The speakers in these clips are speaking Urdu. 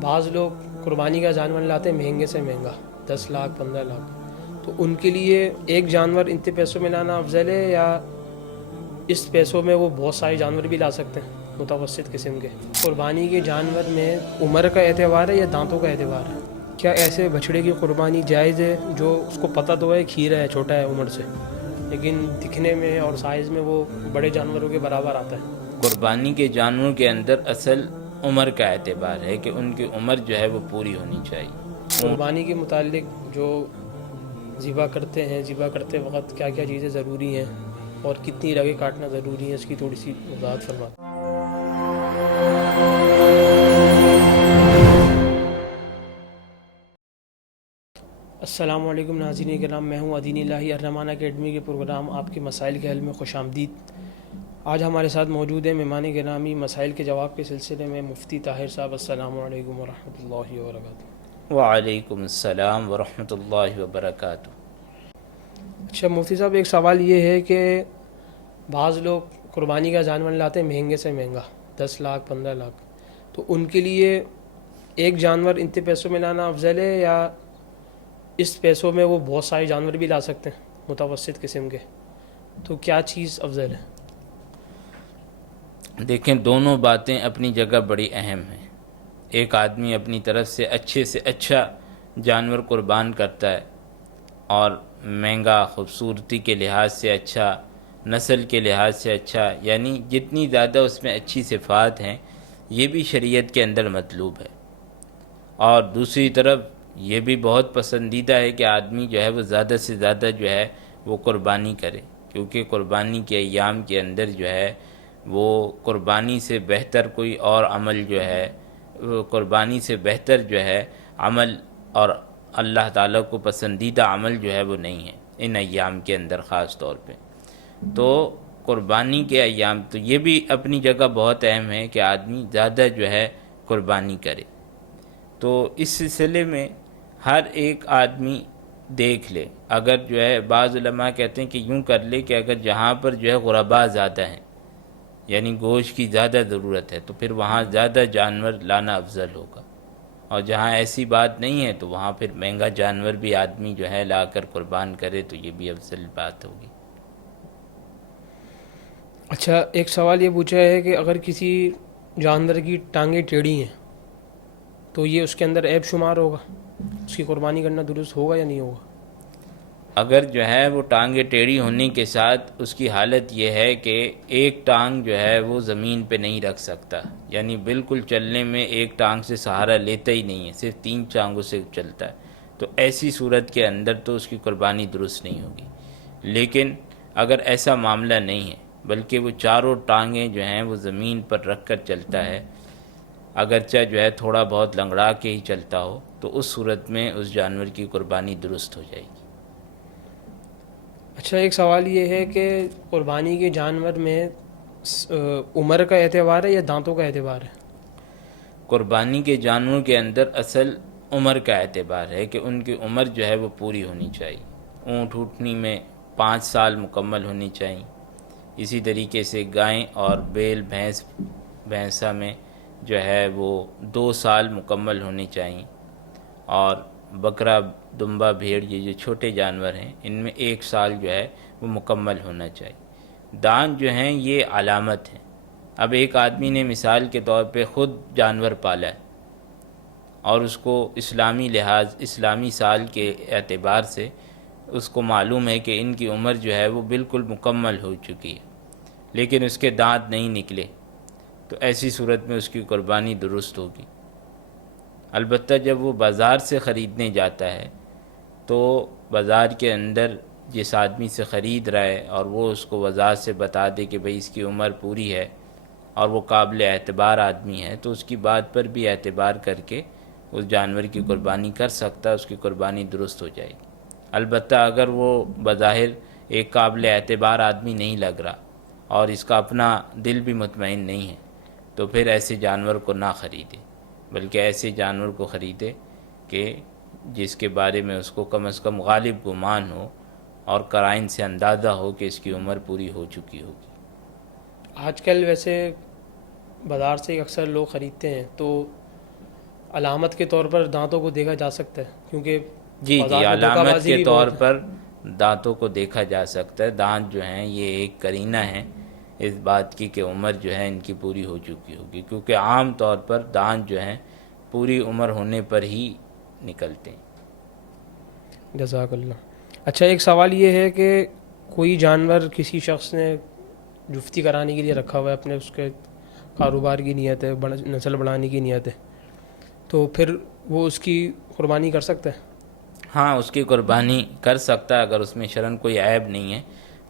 بعض لوگ قربانی کا جانور لاتے ہیں مہنگے سے مہنگا 10 لاکھ 15 لاکھ، تو ان کے لیے ایک جانور اتنے پیسوں میں لانا افضل ہے یا اس پیسوں میں وہ بہت سارے جانور بھی لا سکتے ہیں متوسط قسم کے؟ قربانی کے جانور میں عمر کا اعتبار ہے یا دانتوں کا اعتبار ہے؟ کیا ایسے بچڑے کی قربانی جائز ہے جو اس کو پتہ تو ہے کھیرا ہے چھوٹا ہے عمر سے، لیکن دکھنے میں اور سائز میں وہ بڑے جانوروں کے برابر آتا ہے؟ قربانی کے جانوروں کے اندر اصل عمر کا اعتبار ہے کہ ان کی عمر جو ہے وہ پوری ہونی چاہیے۔ قربانی کے متعلق جو ذبح کرتے ہیں، ذبح کرتے وقت کیا کیا چیزیں ضروری ہیں اور کتنی رگیں کاٹنا ضروری ہے، اس کی تھوڑی سی وضاحت فرما۔ السلام علیکم ناظرین کرام، میں ہوں عدین الہی الرحمن اکیڈمی کے پروگرام آپ کے مسائل کے حل میں خوش آمدید۔ آج ہمارے ساتھ موجود ہیں مہمان گرامی مسائل کے جواب کے سلسلے میں مفتی طاہر صاحب۔ السلام علیکم ورحمۃ اللہ وبرکاتہ۔ وعلیکم السلام ورحمۃ اللہ وبرکاتہ۔ اچھا مفتی صاحب، ایک سوال یہ ہے کہ بعض لوگ قربانی کا جانور لاتے ہیں مہنگے سے مہنگا 10 لاکھ 15 لاکھ، تو ان کے لیے ایک جانور اتنے پیسوں میں لانا افضل ہے یا اس پیسوں میں وہ بہت سارے جانور بھی لا سکتے ہیں متوسط قسم کے؟ تو کیا چیز افضل ہے؟ دیکھیں، دونوں باتیں اپنی جگہ بڑی اہم ہیں۔ ایک آدمی اپنی طرف سے اچھا جانور قربان کرتا ہے اور مہنگا، خوبصورتی کے لحاظ سے اچھا، نسل کے لحاظ سے اچھا، یعنی جتنی زیادہ اس میں اچھی صفات ہیں یہ بھی شریعت کے اندر مطلوب ہے۔ اور دوسری طرف یہ بھی بہت پسندیدہ ہے کہ آدمی جو ہے وہ زیادہ سے زیادہ جو ہے وہ قربانی کرے، کیونکہ قربانی کے ایام کے اندر جو ہے وہ قربانی سے بہتر کوئی اور عمل جو ہے، قربانی سے بہتر جو ہے عمل اور اللہ تعالیٰ کو پسندیدہ عمل جو ہے وہ نہیں ہے ان ایام کے اندر خاص طور پہ۔ تو قربانی کے ایام تو یہ بھی اپنی جگہ بہت اہم ہے کہ آدمی زیادہ جو ہے قربانی کرے۔ تو اس سلسلے میں ہر ایک آدمی دیکھ لے، اگر جو ہے بعض علماء کہتے ہیں کہ یوں کر لے کہ اگر جہاں پر جو ہے غرباء زیادہ ہیں، یعنی گوشت کی زیادہ ضرورت ہے، تو پھر وہاں زیادہ جانور لانا افضل ہوگا، اور جہاں ایسی بات نہیں ہے تو وہاں پھر مہنگا جانور بھی آدمی جو ہے لا کر قربان کرے تو یہ بھی افضل بات ہوگی۔ اچھا، ایک سوال یہ پوچھا ہے کہ اگر کسی جانور کی ٹانگیں ٹیڑھی ہیں تو یہ اس کے اندر عیب شمار ہوگا؟ اس کی قربانی کرنا درست ہوگا یا نہیں ہوگا؟ اگر جو ہے وہ ٹانگیں ٹیڑھی ہونے کے ساتھ اس کی حالت یہ ہے کہ ایک ٹانگ جو ہے وہ زمین پہ نہیں رکھ سکتا، یعنی بالکل چلنے میں ایک ٹانگ سے سہارا لیتا ہی نہیں ہے، صرف 3 ٹانگوں سے چلتا ہے، تو ایسی صورت کے اندر تو اس کی قربانی درست نہیں ہوگی۔ لیکن اگر ایسا معاملہ نہیں ہے بلکہ وہ چاروں ٹانگیں جو ہیں وہ زمین پر رکھ کر چلتا ہے، اگرچہ جو ہے تھوڑا بہت لنگڑا کے ہی چلتا ہو، تو اس صورت میں اس جانور کی قربانی درست ہو جائے گی۔ اچھا، ایک سوال یہ ہے کہ قربانی کے جانور میں عمر کا اعتبار ہے یا دانتوں کا اعتبار ہے؟ قربانی کے جانوروں کے اندر اصل عمر کا اعتبار ہے کہ ان کی عمر جو ہے وہ پوری ہونی چاہیے۔ اونٹ اونٹنی میں 5 سال مکمل ہونی چاہیے، اسی طریقے سے گائیں اور بیل بھینسا میں جو ہے وہ 2 سال مکمل ہونی چاہیے، اور بکرا، دمبا، بھیڑ، یہ جو چھوٹے جانور ہیں ان میں 1 سال جو ہے وہ مکمل ہونا چاہیے۔ دانت جو ہیں یہ علامت ہیں۔ اب ایک آدمی نے مثال کے طور پہ خود جانور پالا ہے اور اس کو اسلامی سال کے اعتبار سے اس کو معلوم ہے کہ ان کی عمر جو ہے وہ بالکل مکمل ہو چکی ہے، لیکن اس کے دانت نہیں نکلے، تو ایسی صورت میں اس کی قربانی درست ہوگی۔ البتہ جب وہ بازار سے خریدنے جاتا ہے تو بازار کے اندر جس آدمی سے خرید رہا ہے اور وہ اس کو وضاحت سے بتا دے کہ بھئی اس کی عمر پوری ہے اور وہ قابل اعتبار آدمی ہے، تو اس کی بات پر بھی اعتبار کر کے اس جانور کی قربانی کر سکتا ہے، اس کی قربانی درست ہو جائے گی۔ البتہ اگر وہ بظاہر ایک قابل اعتبار آدمی نہیں لگ رہا اور اس کا اپنا دل بھی مطمئن نہیں ہے تو پھر ایسے جانور کو نہ خریدے، بلکہ ایسے جانور کو خریدے کہ جس کے بارے میں اس کو کم از کم غالب گمان ہو اور قرائن سے اندازہ ہو کہ اس کی عمر پوری ہو چکی ہوگی۔ آج کل ویسے بازار سے اکثر لوگ خریدتے ہیں، تو علامت کے طور پر دانتوں کو دیکھا جا سکتا ہے، کیونکہ جی بازار میں دھوکہ علامت بازی کے بھی طور بہت ہے۔ پر دانتوں کو دیکھا جا سکتا ہے. دانت جو ہیں یہ ایک قرینہ ہے اس بات کی کہ عمر جو ہے ان کی پوری ہو چکی ہوگی، کیونکہ عام طور پر دانت جو ہیں پوری عمر ہونے پر ہی نکلتے ہیں. جزاک اللہ. اچھا، ایک سوال یہ ہے کہ کوئی جانور کسی شخص نے جفتی کرانے کے لیے رکھا ہوا ہے، اپنے اس کے کاروبار کی نیت ہے، نسل بڑھانے کی نیت ہے، تو پھر وہ اس کی قربانی کر سکتا ہے؟ ہاں، اس کی قربانی کر سکتا ہے اگر اس میں شرعاً کوئی عیب نہیں ہے،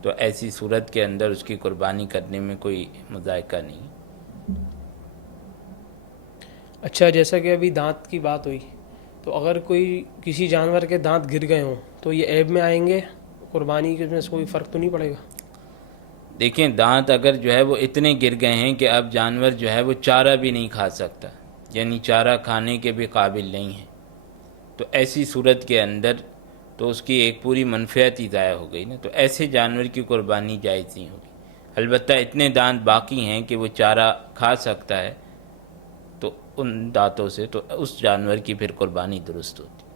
تو ایسی صورت کے اندر اس کی قربانی کرنے میں کوئی مذائقہ نہیں ہے. اچھا، جیسا کہ ابھی دانت کی بات ہوئی، تو اگر کوئی کسی جانور کے دانت گر گئے ہوں تو یہ عیب میں آئیں گے؟ قربانی کے میں سے کوئی فرق تو نہیں پڑے گا؟ دیکھیں، دانت اگر جو ہے وہ اتنے گر گئے ہیں کہ اب جانور جو ہے وہ چارہ بھی نہیں کھا سکتا، یعنی چارہ کھانے کے بھی قابل نہیں ہے، تو ایسی صورت کے اندر تو اس کی ایک پوری منفعت ہی ضائع ہو گئی نا. تو ایسے جانور کی قربانی جائز نہیں ہوگی. البتہ اتنے دانت باقی ہیں کہ وہ چارہ کھا سکتا ہے، تو ان دانتوں سے تو اس جانور کی پھر قربانی درست ہوتی.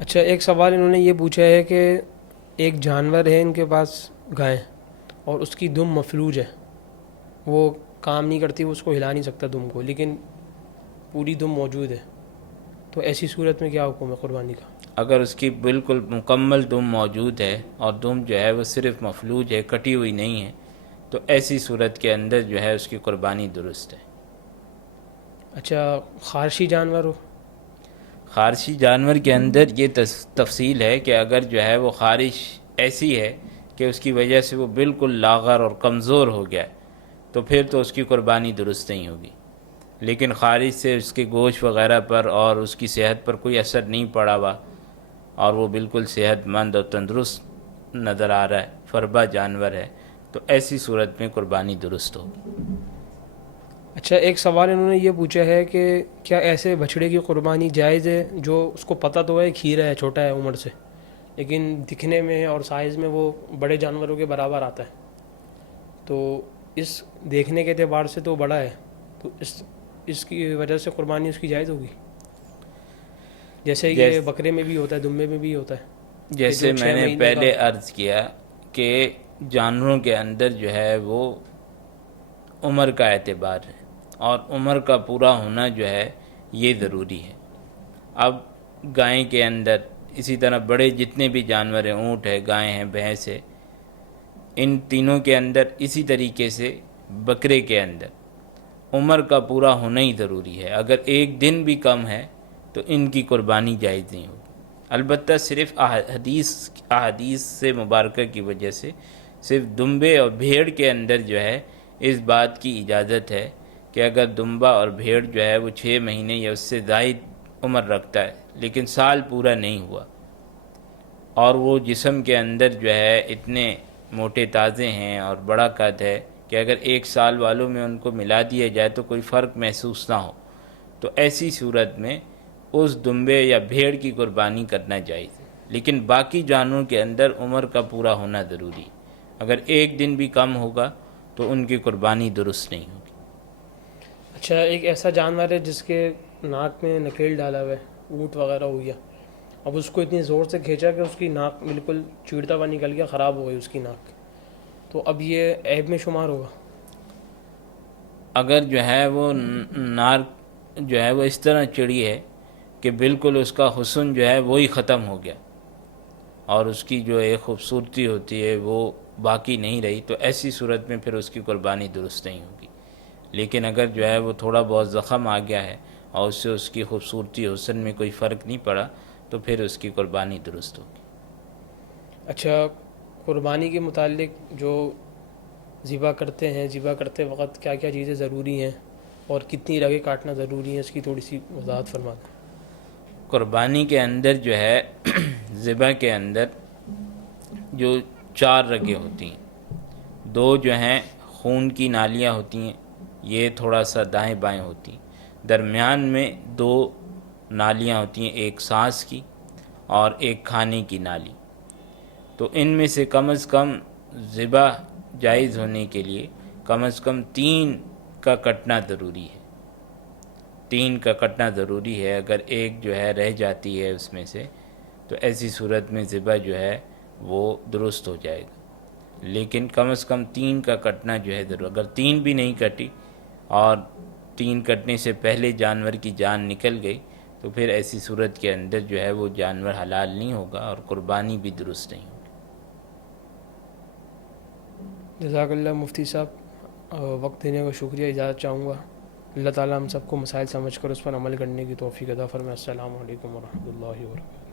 اچھا، ایک سوال انہوں نے یہ پوچھا ہے کہ ایک جانور ہے ان کے پاس گائے، اور اس کی دم مفلوج ہے، وہ کام نہیں کرتی، وہ اس کو ہلا نہیں سکتا دم کو، لیکن پوری دم موجود ہے، تو ایسی صورت میں کیا حکم ہے قربانی کا؟ اگر اس کی بالکل مکمل دم موجود ہے اور دم جو ہے وہ صرف مفلوج ہے، کٹی ہوئی نہیں ہے، تو ایسی صورت کے اندر جو ہے اس کی قربانی درست ہے. اچھا، خارشی جانور ہو؟ خارشی جانور کے اندر یہ تفصیل ہے کہ اگر جو ہے وہ خارش ایسی ہے کہ اس کی وجہ سے وہ بالکل لاغر اور کمزور ہو گیا ہے، تو پھر تو اس کی قربانی درست نہیں ہوگی. لیکن خارش سے اس کے گوشت وغیرہ پر اور اس کی صحت پر کوئی اثر نہیں پڑا ہوا اور وہ بالکل صحت مند اور تندرست نظر آ رہا ہے، فربا جانور ہے، تو ایسی صورت میں قربانی درست ہوگی. اچھا، ایک سوال انہوں نے یہ پوچھا ہے کہ کیا ایسے بچھڑے کی قربانی جائز ہے جو اس کو پتہ تو ہے کھیرا ہے، چھوٹا ہے عمر سے، لیکن دکھنے میں اور سائز میں وہ بڑے جانوروں کے برابر آتا ہے، تو اس دیکھنے کے اعتبار سے تو بڑا ہے، تو اس کی وجہ سے قربانی اس کی جائز ہوگی؟ جیسے کہ بکرے میں بھی ہوتا ہے، دمبے میں بھی ہوتا ہے کہ جو جیسے میں 6 نے مہینے کا۔ پہلے عرض کیا کہ جانوروں کے اندر جو ہے وہ عمر کا اعتبار ہے، اور عمر کا پورا ہونا جو ہے یہ ضروری ہے. اب گائے کے اندر اسی طرح بڑے جتنے بھی جانور ہیں، اونٹ ہے، گائے ہیں، بھینس ہے، ان تینوں کے اندر اسی طریقے سے بکرے کے اندر عمر کا پورا ہونا ہی ضروری ہے. اگر ایک دن بھی کم ہے تو ان کی قربانی جائز نہیں ہوگی. البتہ صرف احادیث سے مبارکہ کی وجہ سے صرف دمبے اور بھیڑ کے اندر جو ہے اس بات کی اجازت ہے کہ اگر دمبا اور بھیڑ جو ہے وہ 6 مہینے یا اس سے زائد عمر رکھتا ہے لیکن سال پورا نہیں ہوا، اور وہ جسم کے اندر جو ہے اتنے موٹے تازے ہیں اور بڑا قد ہے کہ اگر 1 سال والوں میں ان کو ملا دیا جائے تو کوئی فرق محسوس نہ ہو، تو ایسی صورت میں اس دمبے یا بھیڑ کی قربانی کرنا جائز ہے. لیکن باقی جانوروں کے اندر عمر کا پورا ہونا ضروری ہے. اگر ایک دن بھی کم ہوگا تو ان کی قربانی درست نہیں ہوگی. اچھا، ایک ایسا جانور ہے جس کے ناک میں نکیل ڈالا ہوا ہے، اونٹ وغیرہ ہو گیا، اب اس کو اتنی زور سے کھینچا کہ اس کی ناک بالکل چیڑتا ہوا نکل گیا، خراب ہو گئی اس کی ناک، تو اب یہ عیب میں شمار ہوگا؟ اگر جو ہے وہ نار جو ہے وہ اس طرح چڑی ہے کہ بالکل اس کا حسن جو ہے وہی ختم ہو گیا اور اس کی جو ایک خوبصورتی ہوتی ہے وہ باقی نہیں رہی، تو ایسی صورت میں پھر اس کی قربانی درست نہیں ہوگی. لیکن اگر جو ہے وہ تھوڑا بہت زخم آ گیا ہے اور اس سے اس کی خوبصورتی حسن میں کوئی فرق نہیں پڑا تو پھر اس کی قربانی درست ہوگی. اچھا، قربانی کے متعلق جو ذبح کرتے ہیں، ذبح کرتے وقت کیا کیا چیزیں ضروری ہیں اور کتنی رگیں کاٹنا ضروری ہے، اس کی تھوڑی سی وضاحت فرما دیں. قربانی کے اندر جو ہے ذبح کے اندر جو 4 رگیں ہوتی ہیں، 2 جو ہیں خون کی نالیاں ہوتی ہیں، یہ تھوڑا سا دائیں بائیں ہوتی ہیں، درمیان میں 2 نالیاں ہوتی ہیں، ایک سانس کی اور ایک کھانے کی نالی. تو ان میں سے کم از کم ذبح جائز ہونے کے لیے کم از کم 3 کا کٹنا ضروری ہے. تین کا کٹنا ضروری ہے. اگر ایک جو ہے رہ جاتی ہے اس میں سے تو ایسی صورت میں ذبح جو ہے وہ درست ہو جائے گا. لیکن کم از کم تین کا کٹنا جو ہے ضرور. اگر تین بھی نہیں کٹی اور تین کٹنے سے پہلے جانور کی جان نکل گئی تو پھر ایسی صورت کے اندر جو ہے وہ جانور حلال نہیں ہوگا اور قربانی بھی درست نہیں ہوگی. جزاک اللہ مفتی صاحب، وقت دینے کا شکریہ. اجازت چاہوں گا. اللہ تعالیٰ ہم سب کو مسائل سمجھ کر اس پر عمل کرنے کی توفیق عطا فرمائے. السلام علیکم ورحمۃ اللہ وبرکاتہ.